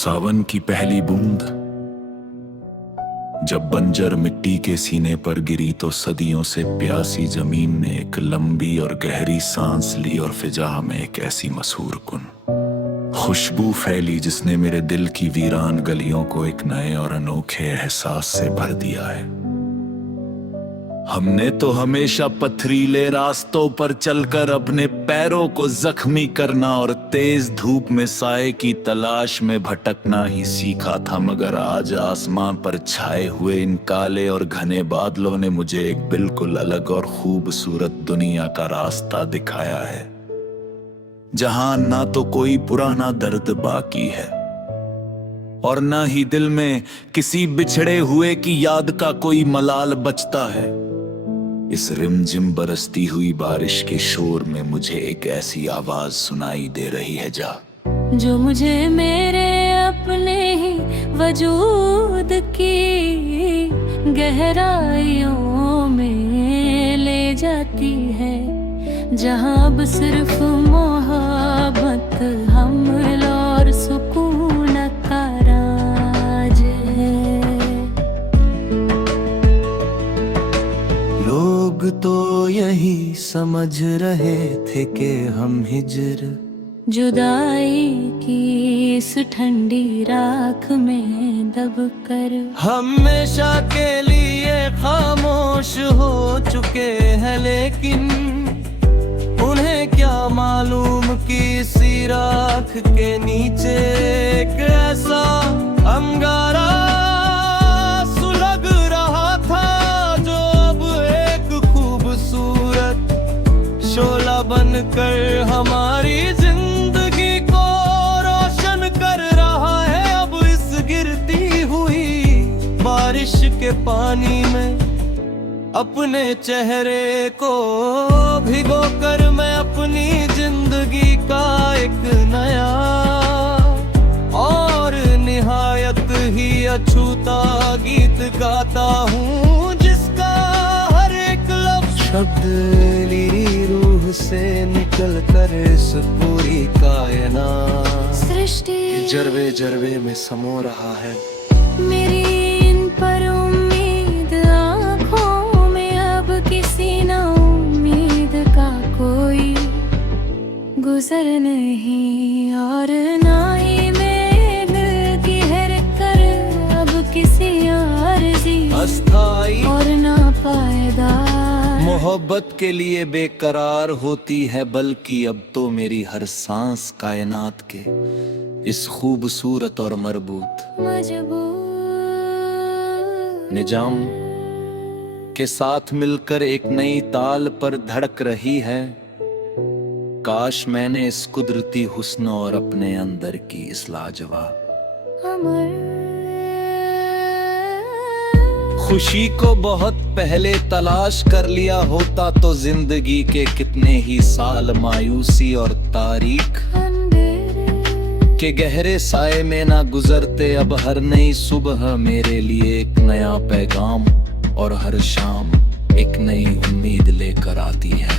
सावन की पहली बूंद जब बंजर मिट्टी के सीने पर गिरी तो सदियों से प्यासी जमीन ने एक लंबी और गहरी सांस ली और फिजा में एक ऐसी मशहूर कुन खुशबू फैली जिसने मेरे दिल की वीरान गलियों को एक नए और अनोखे एहसास से भर दिया है। हमने तो हमेशा पथरीले रास्तों पर चलकर अपने पैरों को जख्मी करना और तेज धूप में साए की तलाश में भटकना ही सीखा था, मगर आज आसमान पर छाए हुए इन काले और घने बादलों ने मुझे एक बिल्कुल अलग और खूबसूरत दुनिया का रास्ता दिखाया है, जहां ना तो कोई पुराना दर्द बाकी है और ना ही दिल में किसी बिछड़े हुए की याद का कोई मलाल बचता है। इस रिमझिम बरसती हुई बारिश के शोर में मुझे एक ऐसी आवाज सुनाई दे रही है जो मुझे मेरे अपने ही वजूद की गहराइयों में ले जाती है, जहां अब सिर्फ मोहब्बत, हमल और सुकून का राज है। लोग तो यही समझ रहे थे कि हम हिजर जुदाई की इस ठंडी राख में दबकर हमेशा के लिए खामोश हो चुके हैं, लेकिन उन्हें क्या मालूम कि इसी राख के नीचे एक ऐसा अंगारा सुलग रहा था जो अब एक खूबसूरत शोला बनकर हमारी जिंदगी को रोशन कर रहा है। अब इस गिरती हुई बारिश के पानी में अपने चेहरे को भिगो कर मैं अपनी जिंदगी का एक नया और निहायत ही अछूता गीत गाता हूँ, जिसका हर एक लफ्ज शब्द ली रूह से निकल कर इस पूरी कायनात सृष्टि जर्वे जर्वे में समो रहा है। मेरी इन पर उम्मीद आँखों में अब किसी ना उम्मीद का कोई गुजर नहीं, और ना ही मेरे दिल की हर कर अब किसी आरज़ी अस्थाई और ना पायदार मोहब्बत के लिए बेकरार होती है, बल्कि अब तो मेरी हर सांस कायनात के इस खूबसूरत और मरबूत मजबूर निजाम के साथ मिलकर एक नई ताल पर धड़क रही है। काश मैंने इस कुदरती हुस्न और अपने अंदर की इस लाजवाब अमर खुशी को बहुत पहले तलाश कर लिया होता तो जिंदगी के कितने ही साल मायूसी और तारीख के गहरे साए में ना गुजरते। अब हर नई सुबह मेरे लिए एक नया पैगाम और हर शाम एक नई उम्मीद लेकर आती है,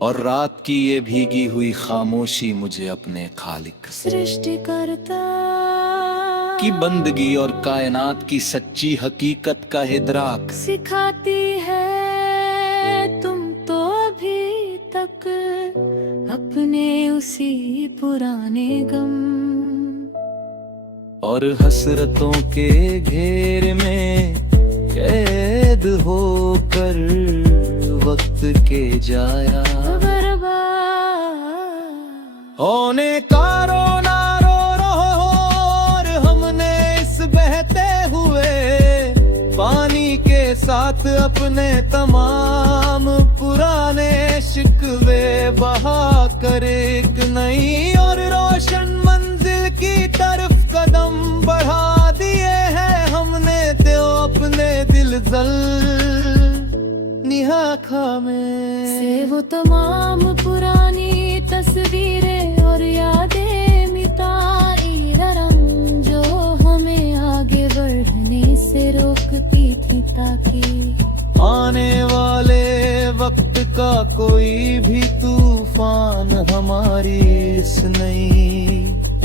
और रात की ये भीगी हुई खामोशी मुझे अपने खालिक सृष्टिकर्ता की बंदगी और कायनात की सच्ची हकीकत का इदराक सिखाती है। तुम तो अभी तक अपने उसी पुराने गम और हसरतों के घेर में कैद होकर वक्त के जाया बर्बाद होने का रोना रो रहो, और हमने इस बहते हुए पानी के साथ अपने तमाम पुराने शिकवे बहा कर एक नई और रोशन मंजिल की तरफ कदम बढ़ा दिए हैं। हमने तो अपने दिल जल निहाखा में से वो तमाम पुरानी तस्वीरें और यादें मिटाई रंग जो हमें आगे बढ़ने से रोकती थी, ताकि आने वाले वक्त का कोई भी तूफान हमारी इस नई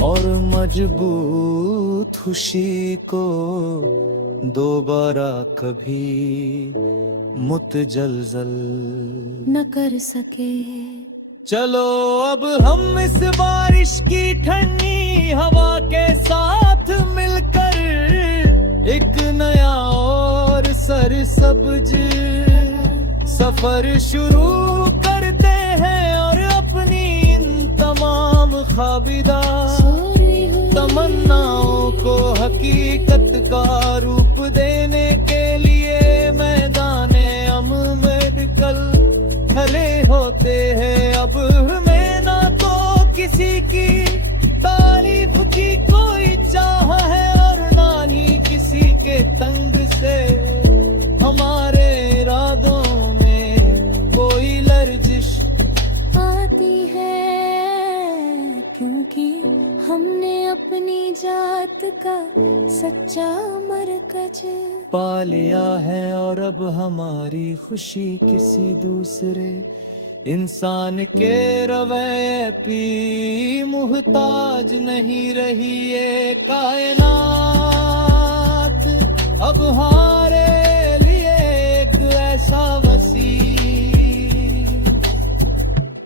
और मजबूत खुशी को दोबारा कभी मुतजलजल न कर सके। चलो अब हम इस बारिश की ठंडी हवा के साथ मिलकर एक नया और सरसब्ज सफर शुरू करते हैं और अपनी इन तमाम ख्वाबिदा तमन्नाओं को हकीकत का रूप देने के लिए मैदाने मेडिकल खड़े होते हैं। अब हमें ना तो किसी की तारीफ की कोई चाह है और ना ही किसी के तंग से हमारे इरादों में कोई लर्जिश आती है, क्योंकि हमने अपनी जात का सच्चा मरकज पा लिया है और अब हमारी खुशी किसी दूसरे इंसान के रवैये पे मुहताज नहीं रही ये कायनात। अब हमारे लिए एक ऐसा वसी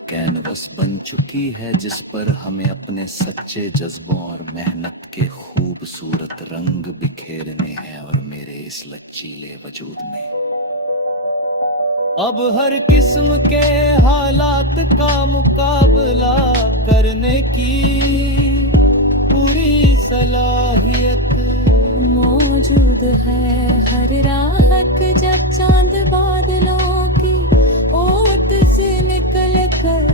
कैनवस बन चुकी है जिस पर हमें अपने सच्चे जज्बों और मेहनत के खूबसूरत रंग बिखेरने हैं। और मेरे इस लचीले वजूद में अब हर किस्म के हालात का मुकाबला करने की पूरी सलाहियत मौजूद है। हर राहत जब चांद बादलों की ओट से निकल कर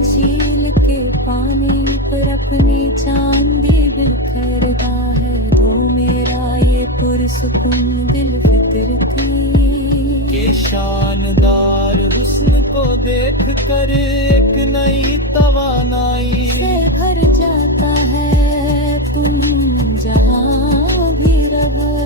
झील के पानी पर अपनी चांदी बिखरता है, तो मेरा ये पुरसुकून दिल फितरती के शानदार हुस्न को देख कर एक नई तवानाई से भर जाता है। तुम जहाँ भी रहो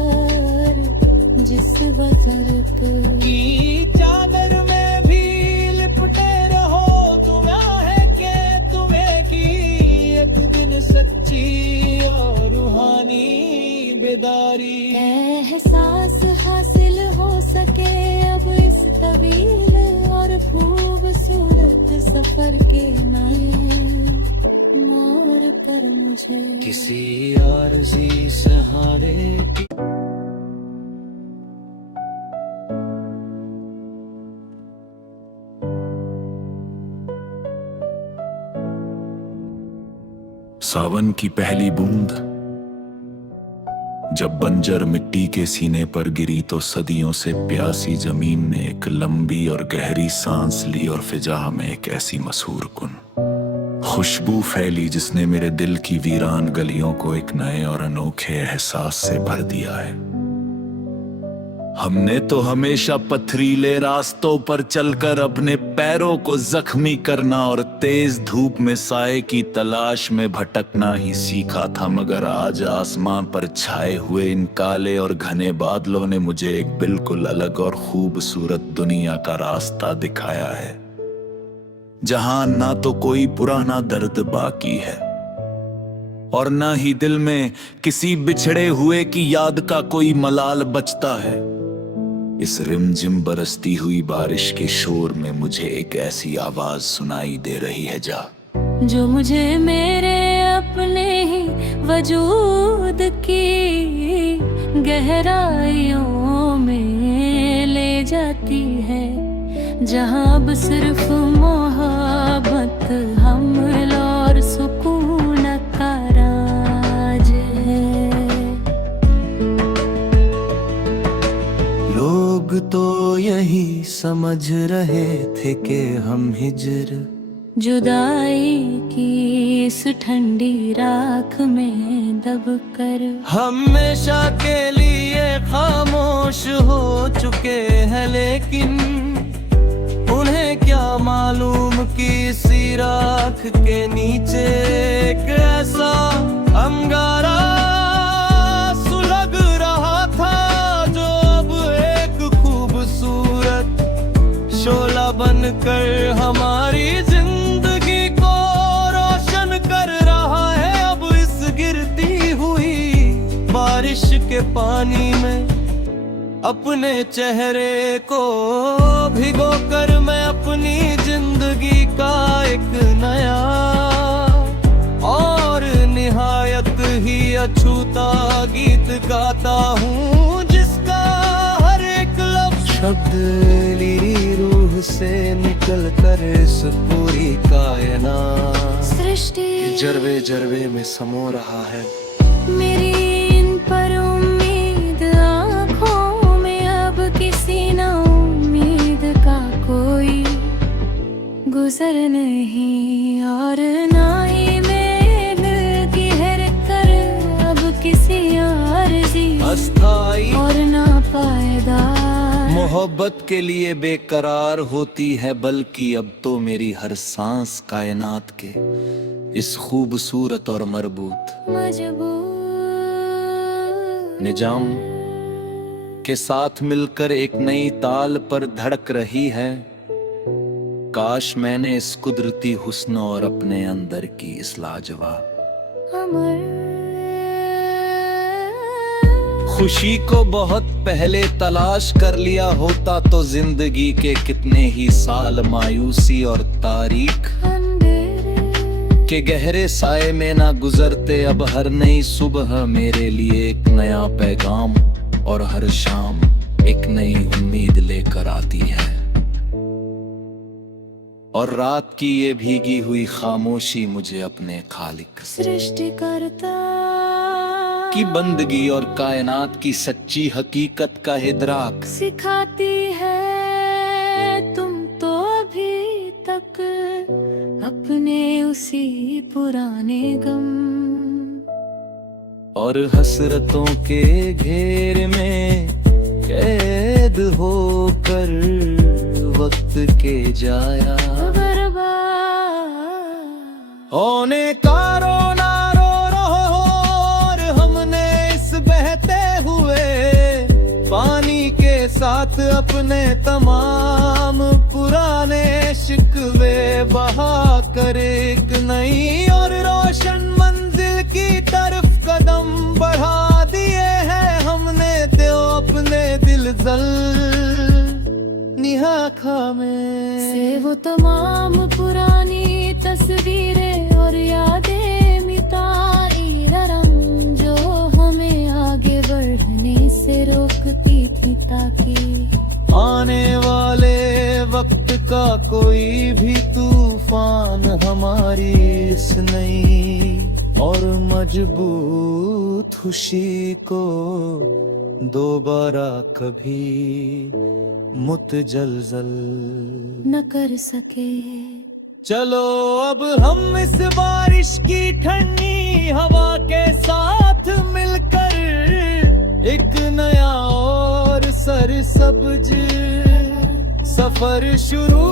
जिस वजह की चादर में भी लिपटे रहो, तुम्हें है के तुम्हें की एक दिन सच्ची और रूहानी बेदारी एहसास हासिल हो सके अब इस तवील और खूबसूरत सफर के नए मोड़ पर मुझे किसी आरज़ी सहारे की सावन की पहली बूंद जब बंजर मिट्टी के सीने पर गिरी तो सदियों से प्यासी जमीन ने एक लंबी और गहरी सांस ली और फिजा में एक ऐसी मशहूर कुन खुशबू फैली जिसने मेरे दिल की वीरान गलियों को एक नए और अनोखे एहसास से भर दिया है। हमने तो हमेशा पथरीले रास्तों पर चलकर अपने पैरों को जख्मी करना और तेज धूप में साए की तलाश में भटकना ही सीखा था, मगर आज आसमान पर छाए हुए इन काले और घने बादलों ने मुझे एक बिल्कुल अलग और खूबसूरत दुनिया का रास्ता दिखाया है, जहां ना तो कोई पुराना दर्द बाकी है और ना ही दिल में किसी बिछड़े हुए की याद का कोई मलाल बचता है। इस रिमझिम बरसती हुई बारिश के शोर में मुझे एक ऐसी आवाज सुनाई दे रही है जो मुझे मेरे अपने ही वजूद की गहराइयों में ले जाती है, जहां अब सिर्फ मोहब्बत हम और सुकून का राज है। लोग तो यही समझ रहे थे कि हम हिजर जुदाई की इस ठंडी राख में दबकर हमेशा के लिए खामोश हो चुके हैं, लेकिन उन्हें क्या मालूम कि इसी राख के नीचे एक ऐसा अंगारा सुलग रहा था जो अब एक खूबसूरत शोला बनकर हमारी जिंदगी को रोशन कर रहा है। अब के पानी में अपने चेहरे को भिगो कर मैं अपनी जिंदगी का एक नया और निहायत ही अछूता गीत गाता हूँ, जिसका हर एक लफ्ज शब्द मेरी रूह से निकल कर इस पूरी कायनात सृष्टि जरवे जरवे में समो रहा है। मेरी इन पर उम्मीद आँखों में अब किसी न उम्मीद का कोई गुजर नहीं, और ना ही मैं दिल की हर कर अब किसी आरज़ी अस्थाई और ना पायदार मोहब्बत के लिए बेकरार होती है, बल्कि अब तो मेरी हर सांस कायनात के इस खूबसूरत और मरबूत मजबूर निजाम के साथ मिलकर एक नई ताल पर धड़क रही है। काश मैंने इस कुदरती हुस्न और अपने अंदर की इस लाजवाब अमर खुशी को बहुत पहले तलाश कर लिया होता तो जिंदगी के कितने ही साल मायूसी और तारीख अंधेरे के गहरे साए में ना गुजरते। अब हर नई सुबह मेरे लिए एक नया पैगाम और हर शाम एक नई उम्मीद लेकर आती है, और रात की ये भीगी हुई खामोशी मुझे अपने खालिक सृष्टिकर्ता की बंदगी और कायनात की सच्ची हकीकत का इदराक सिखाती है। तुम तो अभी तक अपने उसी पुराने गम और हसरतों के घेर में कैद होकर वक्त के जाया बर्बाद होने का रोना रो रहो, और हमने इस बहते हुए पानी के साथ अपने तमाम पुराने शिकवे बहा कर एक नई और रोशन मंजिल की तरफ कदम बढ़ा दिए हैं हमने, तो अपने दिल जल निहा खामे से वो तमाम पुरानी तस्वीरें और यादें मिटाई रंग जो हमें आगे बढ़ने से रोकती थी, ताकि आने वाले वक्त का कोई भी तूफान हमारी इस नई और मजबूत खुशी को दोबारा कभी मुतजलजल न कर सके। चलो अब हम इस बारिश की ठंडी हवा के साथ मिलकर एक नया और सरसब्ज सफर शुरू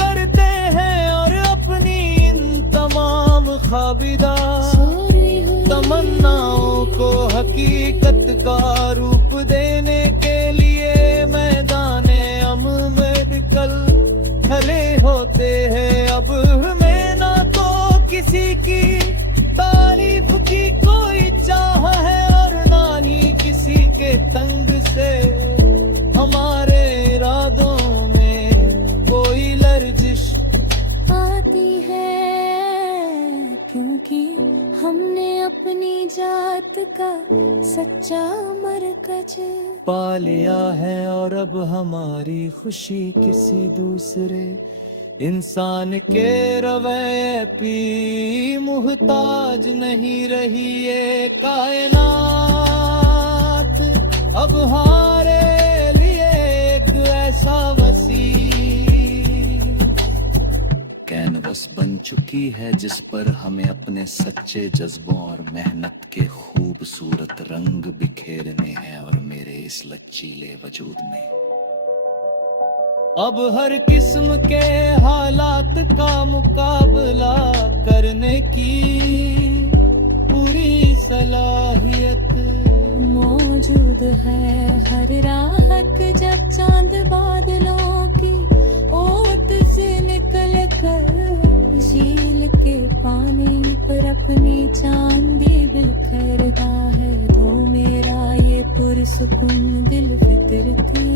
करते हैं, और अपनी इन तमाम ख्वाबिदा तमन्नाओं को हकीकत का रूप देने के लिए मैदाने अम में कल खड़े होते हैं। अब हमें ना तो किसी की तारीफ की कोई चाह है, और ना ही किसी के तंग से हमारे इरादों में कोई लर्जिश आती है, क्योंकि हमने अपनी जात का सच्चा मरकज पा लिया है, और अब हमारी खुशी किसी दूसरे इंसान के रवैये पी मुहताज नहीं रही ये कायनात। अब हमारे लिए एक ऐसा वसी कैनवस बन चुकी है, जिस पर हमें अपने सच्चे जज्बों और मेहनत के खूबसूरत रंग बिखेरने हैं, और मेरे इस लचीले वजूद में अब हर किस्म के हालात का मुकाबला करने की पूरी सलाहियत मौजूद है। हर राहत जब चांद बादलों की ओट से निकल कर झील के पानी पर अपनी चांदी बिखरता है, तो मेरा ये सुकून दिल फितरती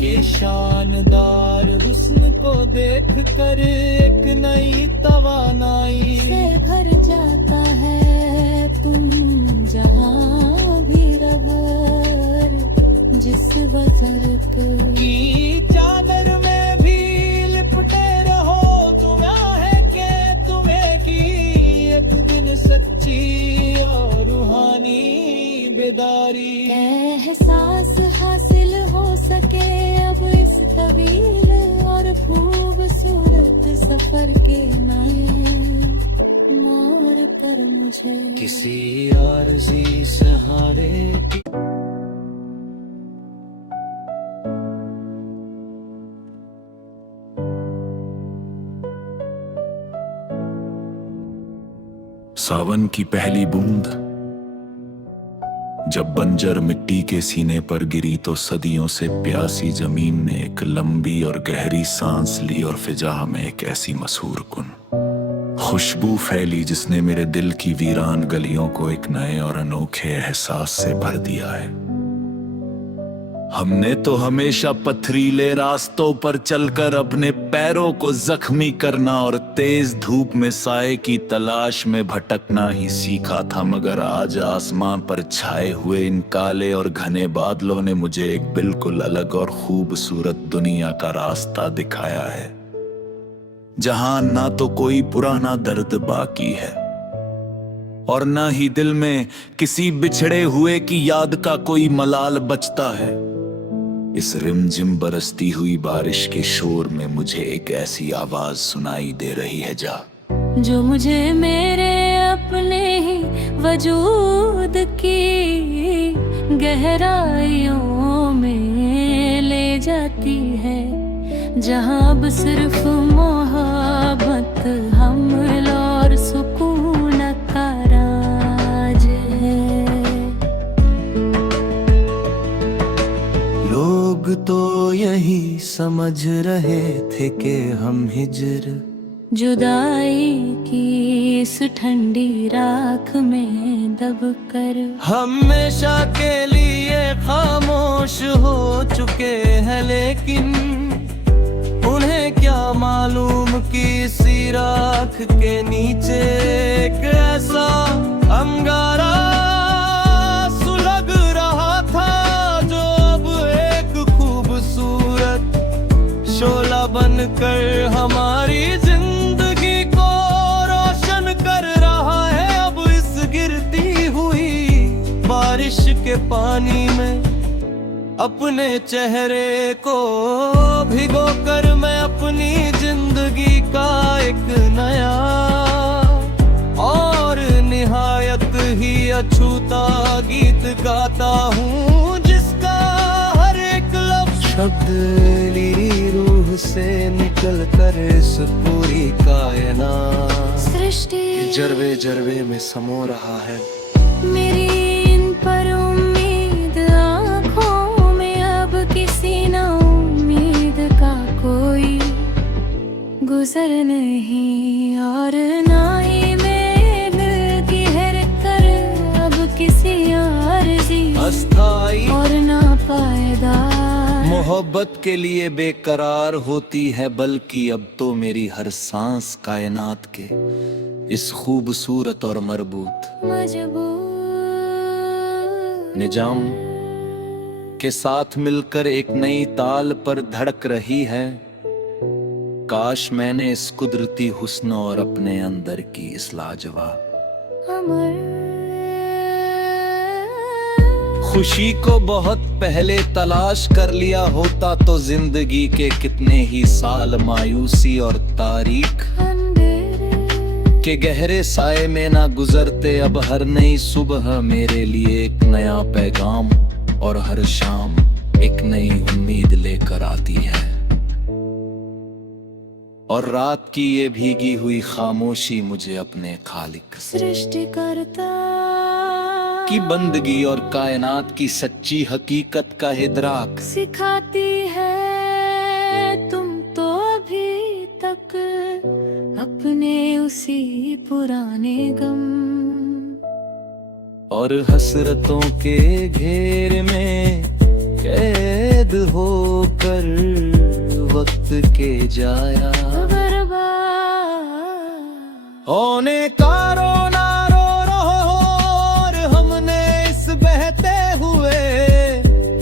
के शानदार हुस्न को देख कर एक नई तवानाई से भर जाता है तुम जहाँ भी रबर जिस बसर की चादर में भी लिपटे रहो तुम है के तुम्हें की एक दिन सच्ची और रूहानी बेदारी एहसास हासिल हो सके अब इस तवील और खूबसूरत सफर के नए मोड़ पर मुझे किसी आरज़ी सहारे की सावन की पहली बूंद जब बंजर मिट्टी के सीने पर गिरी तो सदियों से प्यासी जमीन ने एक लंबी और गहरी सांस ली और फिजा में एक ऐसी मशहूर कुन खुशबू फैली जिसने मेरे दिल की वीरान गलियों को एक नए और अनोखे एहसास से भर दिया है। हमने तो हमेशा पथरीले रास्तों पर चलकर अपने पैरों को जख्मी करना और तेज धूप में साए की तलाश में भटकना ही सीखा था, मगर आज आसमान पर छाए हुए इन काले और घने बादलों ने मुझे एक बिल्कुल अलग और खूबसूरत दुनिया का रास्ता दिखाया है, जहां ना तो कोई पुराना दर्द बाकी है और ना ही दिल में किसी बिछड़े हुए की याद का कोई मलाल बचता है। इस रिमझिम बरसती हुई बारिश के शोर में मुझे एक ऐसी आवाज सुनाई दे रही है जो मुझे मेरे अपने ही वजूद की गहराइयों में ले जाती है, जहां अब सिर्फ मोहब्बत हमल और सुकून का राज है। लोग तो यही समझ रहे थे कि हम हिजर जुदाई की इस ठंडी राख में दबकर हमेशा के लिए खामोश हो चुके हैं, लेकिन उन्हें क्या मालूम कि इसी राख के नीचे एक ऐसा अंगारा सुलग रहा था जो अब एक खूबसूरत शोला बनकर हमारी जिंदगी को रोशन कर रहा है। अब इस गिरती हुई बारिश के पानी में अपने चेहरे को भिगोकर मैं अपनी जिंदगी का एक नया और निहायत ही अछूता गीत गाता हूँ, जिसका हर एक लफ्ज शब्द ली रूह से निकल कर इस पूरी कायनात सृष्टि जर्वे जर्वे में समो रहा है। मेरी इन पर उम्मीद आँखों में अब किसी ना उम्मीद का कोई गुजर नहीं, और ना ही मैं दिल की हर कर अब किसी आरज़ी अस्थाई और ना पायदार मोहब्बत के लिए बेकरार होती है, बल्कि अब तो मेरी हर सांस कायनात के इस खूबसूरत और मरबूत मजबूर निजाम के साथ मिलकर एक नई ताल पर धड़क रही है। काश मैंने इस कुदरती हुस्न और अपने अंदर की इस लाजवाब खुशी को बहुत पहले तलाश कर लिया होता तो जिंदगी के कितने ही साल मायूसी और तारीख के गहरे साए में ना गुजरते। अब हर नई सुबह मेरे लिए एक नया पैगाम और हर शाम एक नई उम्मीद लेकर आती है, और रात की ये भीगी हुई खामोशी मुझे अपने खालिक सृष्टिकर्ता की बंदगी और कायनात की सच्ची हकीकत का इदराक सिखाती है। तुम तो अभी तक अपने उसी पुराने गम और हसरतों के घेर में के जाया। बर्बाद होने का रोना रो रहो और हमने इस बहते हुए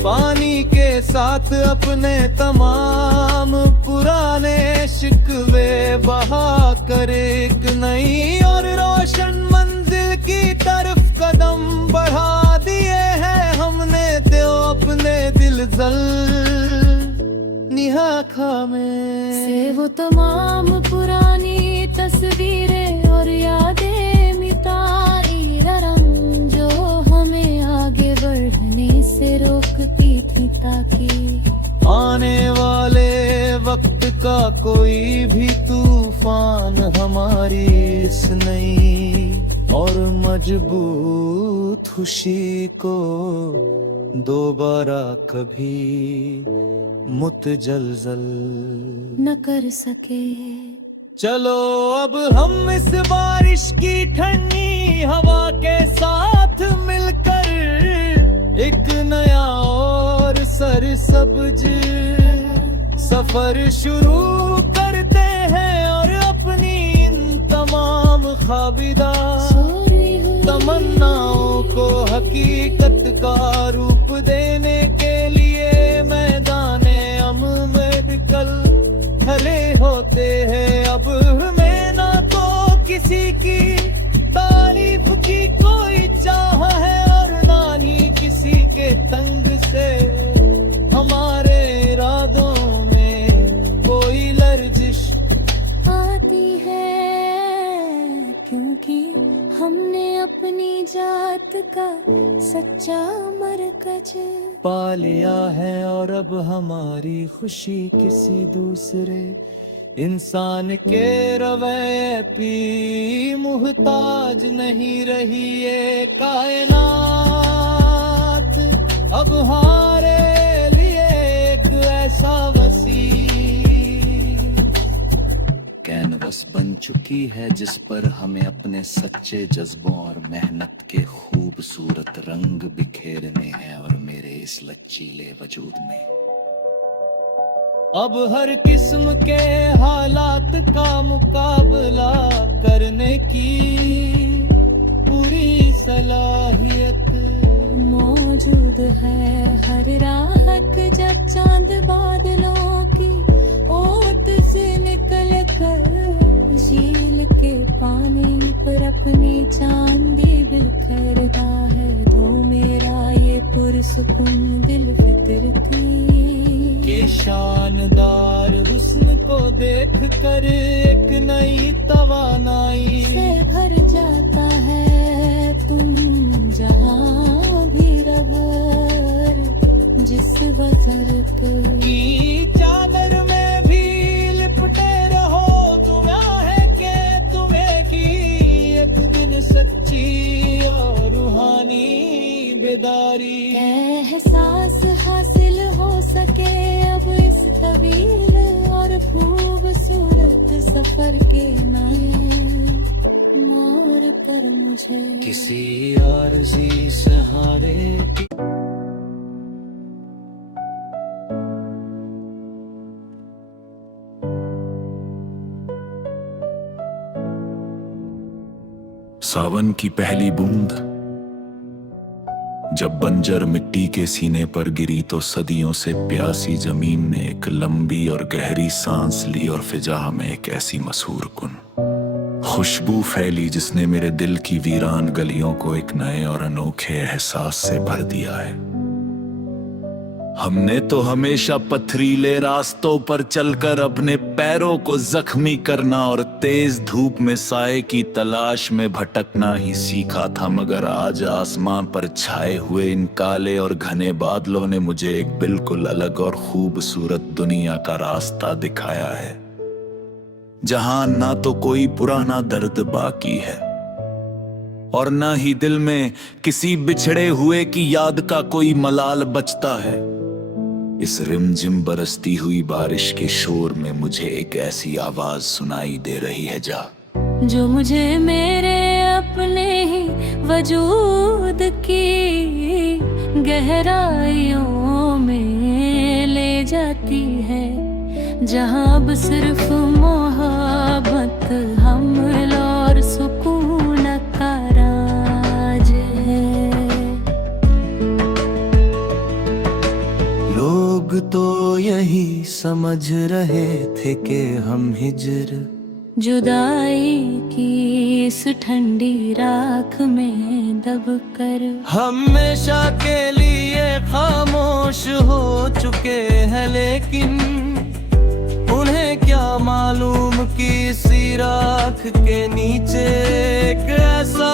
पानी के साथ अपने तमाम पुराने शिकवे बहा कर एक नई और रोशन मंजिल की तरफ कदम बढ़ा दिए हैं हमने तो अपने दिल जल निहा में से वो तमाम पुरानी तस्वीरें और यादें मिटाई रंग जो हमें आगे बढ़ने से रोकती थी, ताकि आने वाले वक्त का कोई भी तूफान हमारी इस नई और मजबूत खुशी को दोबारा कभी मुतजलजल न कर सके। चलो अब हम इस बारिश की ठंडी हवा के साथ मिलकर एक नया और सरसब्ज सफर शुरू करते हैं और अपनी इन तमाम ख्वाबिदा तमन्नाओं को हकीकत का रूप देने के लिए मैदाने अम में कल खड़े होते हैं। अब हमें ना तो किसी की तारीफ की कोई चाह है और ना ही किसी के तंग से हमारे इरादों में कोई लर्जिश आती है, क्योंकि हमने अपनी जात का सच्चा मरकज पा लिया है और अब हमारी खुशी किसी दूसरे इंसान के रवैये पी मुहताज नहीं रही ये कायनात। अब हमारे लिए एक ऐसा वसी कैनवस बन चुकी है जिस पर हमें अपने सच्चे जज्बों और मेहनत के खूबसूरत रंग बिखेरने हैं और मेरे इस लचीले वजूद में अब हर किस्म के हालात का मुकाबला करने की पूरी सलाहियत मौजूद है। हर राहत जब चांद बादलों की ओट से निकल कर झील के पानी पर अपनी चांदी बिखरता है, तो मेरा ये पुरसुकून दिल फितरती के शानदार हुस्न को देख कर एक नई तवानाई से भर जाता है। तुम जहाँ भी रवर जिस बसरत की चादर में भी लिपटे रहो, तुम्हें है के तुम्हें की एक दिन सच्ची और रूहानी बेदारी एहसास हासिल हो सके अब इस तवील और खूबसूरत सफर के नए मोड़ पर मुझे किसी आरज़ी सहारे की सावन की पहली बूंद जब बंजर मिट्टी के सीने पर गिरी तो सदियों से प्यासी जमीन ने एक लंबी और गहरी सांस ली और फिजा में एक ऐसी मशहूर कुन खुशबू फैली जिसने मेरे दिल की वीरान गलियों को एक नए और अनोखे एहसास से भर दिया है। हमने तो हमेशा पथरीले रास्तों पर चलकर अपने पैरों को जख्मी करना और तेज धूप में साए की तलाश में भटकना ही सीखा था, मगर आज आसमान पर छाए हुए इन काले और घने बादलों ने मुझे एक बिल्कुल अलग और खूबसूरत दुनिया का रास्ता दिखाया है, जहां ना तो कोई पुराना दर्द बाकी है और ना ही दिल में किसी बिछड़े हुए की याद का कोई मलाल बचता है। इस रिमझिम बरसती हुई बारिश के शोर में मुझे एक ऐसी आवाज सुनाई दे रही है जो मुझे मेरे अपने ही वजूद की गहराइयों में ले जाती है, जहाँ अब सिर्फ मोहब्बत हमल और सुकून का राज है। लोग तो यही समझ रहे थे कि हम हिजर जुदाई की इस ठंडी राख में दबकर हमेशा के लिए खामोश हो चुके हैं, लेकिन उन्हें क्या मालूम कि इसी राख के नीचे एक ऐसा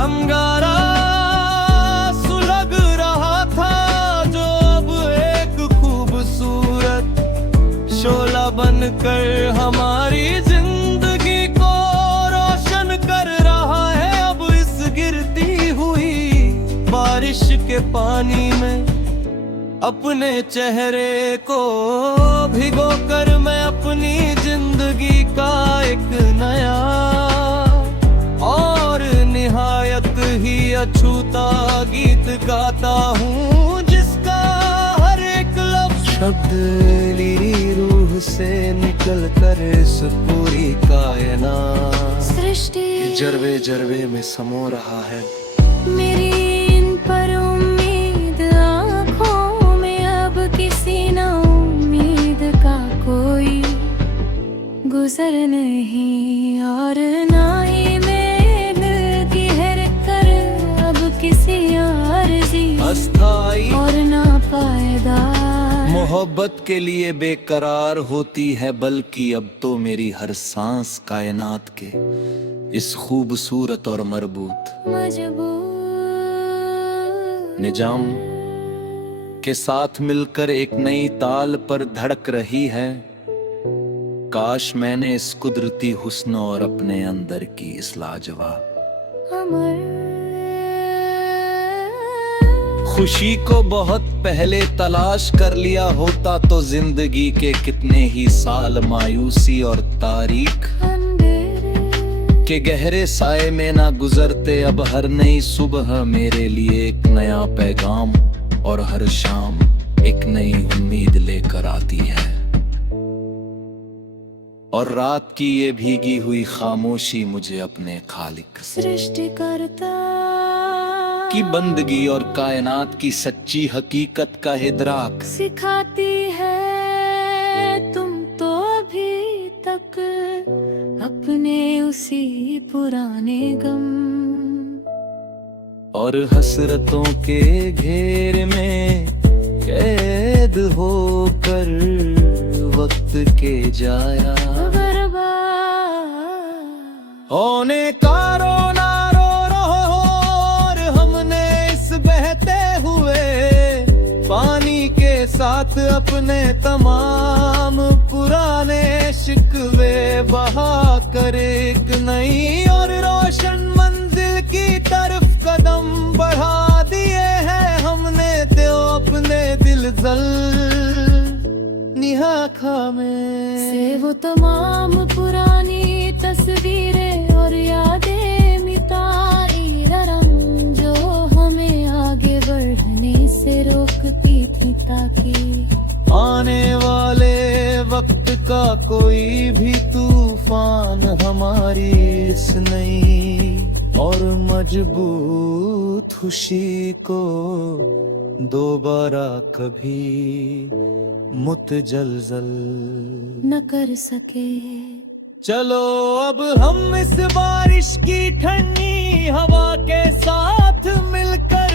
अंगारा सुलग रहा था जो अब एक खूबसूरत शोला बनकर हमारी जिंदगी को रोशन कर रहा है। अब इस गिरती हुई बारिश के पानी में अपने चेहरे को भिगो कर मैं अपनी जिंदगी का एक नया और निहायत ही अछूता गीत गाता हूँ, जिसका हर एक लफ्ज शब्द मेरी रूह से निकल कर इस पूरी कायनात सृष्टि जर्वे जर्वे में समो रहा है। मेरी इन पर उम्मीद आँखों में अब किसी न उम्मीद का कोई गुजर नहीं, और ना ही मैं दिल की हर कर अब किसी आरज़ी अस्थाई और ना पायदार मोहब्बत के लिए बेकरार होती है, बल्कि अब तो मेरी हर सांस कायनात के इस खूबसूरत और मरबूत मजबूर निजाम के साथ मिलकर एक नई ताल पर धड़क रही है। काश मैंने इस कुदरती हुस्न और अपने अंदर की इस लाजवाब अमर खुशी को बहुत पहले तलाश कर लिया होता तो जिंदगी के कितने ही साल मायूसी और तारीख के गहरे साए में ना गुजरते। अब हर नई सुबह मेरे लिए एक नया पैगाम और हर शाम एक नई उम्मीद लेकर आती है, और रात की ये भीगी हुई खामोशी मुझे अपने खालिक सृष्टिकर्ता की बंदगी और कायनात की सच्ची हकीकत का इदराक सिखाती है। तुम तो अभी तक अपने उसी पुराने गम और हसरतों के घेर में कैद होकर वक्त के जाया बर्बाद होने का रोना रो रहो, और हमने इस बहते हुए पानी के साथ अपने तमाम पुराने शिकवे बहा कर एक नई और रोशन मंजिल की तरफ कदम बढ़ा दिए हैं। हमने तो अपने दिल जल निहा खामे से वो तमाम पुरानी तस्वीरें और यादें मिटाई रंग जो हमें आगे बढ़ने से रोकती थी, ताकि आने वाले वक्त का कोई भी तूफान हमारी इस नई और मजबूत खुशी को दोबारा कभी मुतजलजल न कर सके। चलो अब हम इस बारिश की ठंडी हवा के साथ मिलकर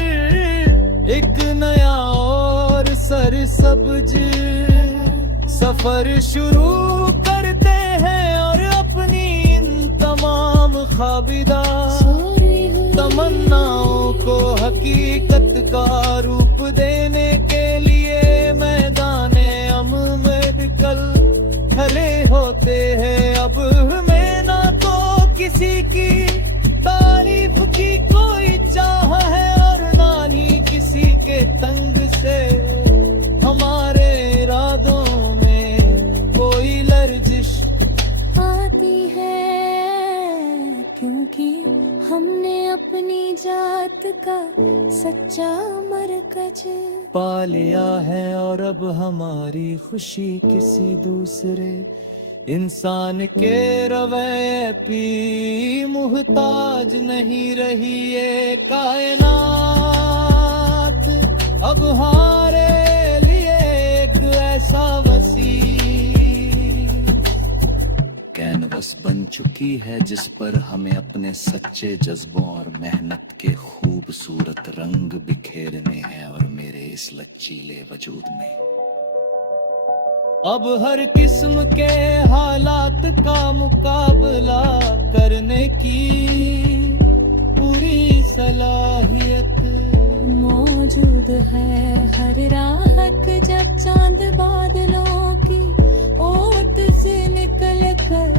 एक नया और सरसब्ज सफर शुरू करते हैं, और अपनी इन तमाम ख्वाबिदा तमन्नाओं को हकीकत का रूप देने के लिए मैदाने अम में कल खड़े होते हैं। अब हमें ना तो किसी की तारीफ की कोई चाह है, और ना ही किसी के तंग से हमारे इरादों में कोई लर्जिश आती है, क्योंकि हमने अपनी जात का सच्चा मरकज पा लिया है और अब हमारी खुशी किसी दूसरे इंसान के रवैये पी मुहताज नहीं रही ये कायनात। अब हमारे लिए एक ऐसा वसी कैनवस बन चुकी है जिस पर हमें अपने सच्चे जज्बों और मेहनत के खूबसूरत रंग बिखेरने हैं। और मेरे इस लचीले वजूद में अब हर किस्म के हालात का मुकाबला करने की पूरी सलाहियत मौजूद है। हर राहत जब चांद बादलों की ओट से निकल कर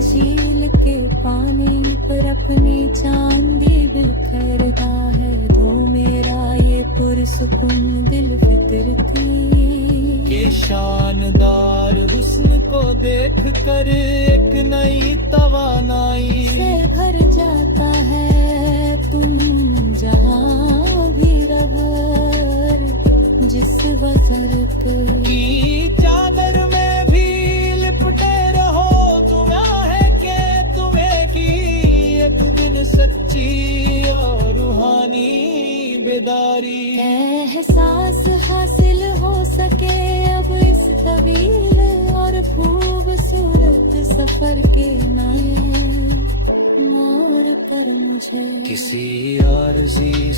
झील के पानी पर अपनी चांदी बिखरता है, तो मेरा ये पुरसुकून दिल फितरती के शानदार हुस्न को देख कर एक नई तवानाई से भर जाता है। तुम जहाँ भी रवर जिस बसरत की चादर में भी लिपटे रहो, तुम्हें है के तुम्हें की एक दिन सच्ची और रूहानी बेदारी एहसास हासिल हो सके अब इस तवील और खूबसूरत सफर के नए मोड़ पर मुझे किसी आरज़ी